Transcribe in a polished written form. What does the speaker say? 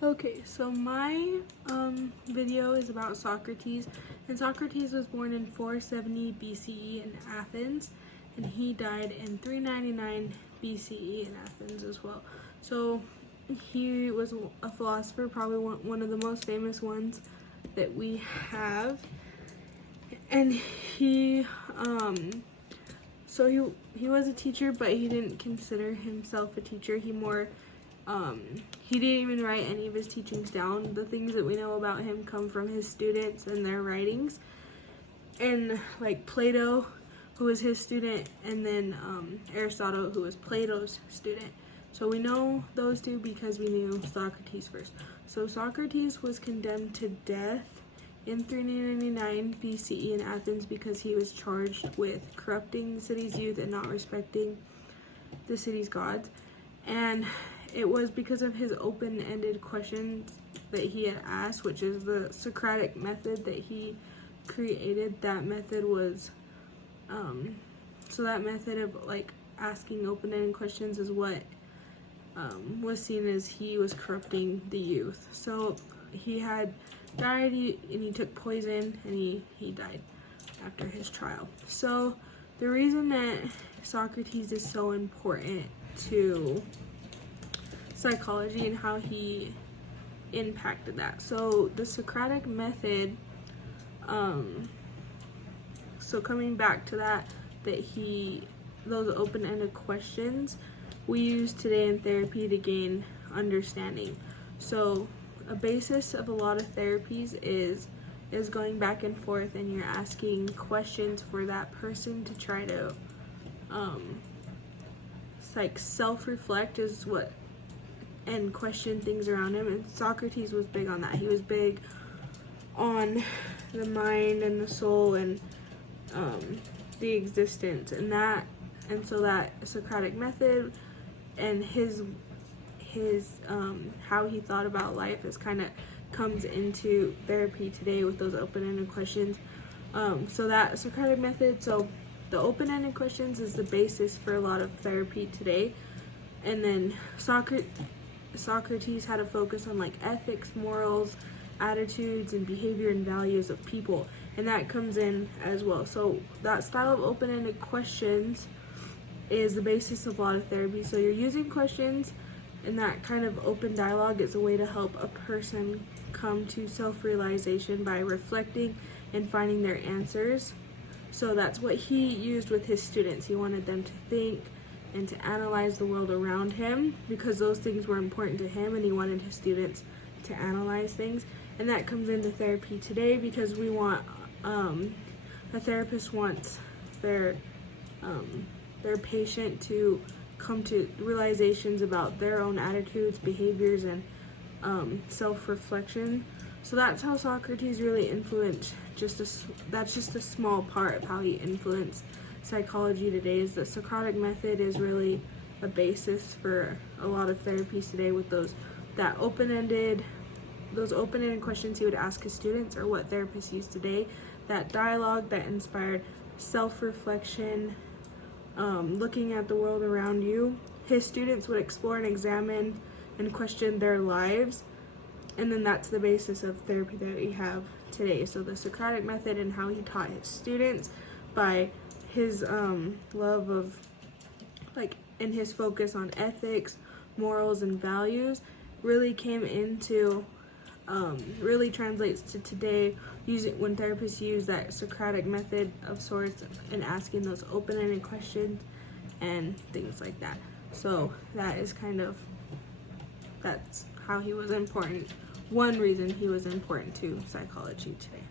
Okay, so my video is about Socrates, and Socrates was born in 470 BCE in Athens, and he died in 399 BCE in Athens as well. So he was a philosopher, probably one of the most famous ones that we have, and he was a teacher, but he didn't consider himself a teacher. He didn't even write any of his teachings down. The things that we know about him come from his students and their writings. And like Plato, who was his student, and then Aristotle, who was Plato's student. So we know those two because we knew Socrates first. So Socrates was condemned to death in 399 BCE in Athens because he was charged with corrupting the city's youth and not respecting the city's gods. And it was because of his open-ended questions that he had asked, which is the Socratic method that he created. That method was, so that method of like asking open-ended questions is what was seen as he was corrupting the youth. So he had died, and he took poison, and he died after his trial. So the reason that Socrates is so important to psychology and how he impacted that. So the Socratic method, so coming back to that those open-ended questions we use today in therapy to gain understanding. So a basis of a lot of therapies is going back and forth, and you're asking questions for that person to try to like self-reflect and question things around him. And Socrates was big on that. He was big on the mind and the soul and the existence, and so that Socratic method and his how he thought about life is kind of comes into therapy today with those open-ended questions. So that Socratic method, so the open-ended questions is the basis for a lot of therapy today. And then Socrates had a focus on like ethics, morals, attitudes, and behavior and values of people, and that comes in as well. So that style of open-ended questions is the basis of a lot of therapy. So you're using questions, and that kind of open dialogue is a way to help a person come to self-realization by reflecting and finding their answers. So that's what he used with his students. He wanted them to think and to analyze the world around him because those things were important to him, and he wanted his students to analyze things. And that comes into therapy today because we want a therapist wants their patient to come to realizations about their own attitudes, behaviors, and self-reflection. So that's how Socrates really influenced. That's just a small part of how he influenced psychology today. Is the Socratic method is really a basis for a lot of therapies today with those open-ended questions he would ask his students, or what therapists use today. That dialogue that inspired self-reflection, looking at the world around you. His students would explore and examine and question their lives, and then that's the basis of therapy that we have today. So the Socratic method and how he taught his students by his love of and his focus on ethics, morals, and values really came into really translates to today, when therapists use that Socratic method of sorts and asking those open-ended questions and things like that. So that's how he was important. One reason he was important to psychology today.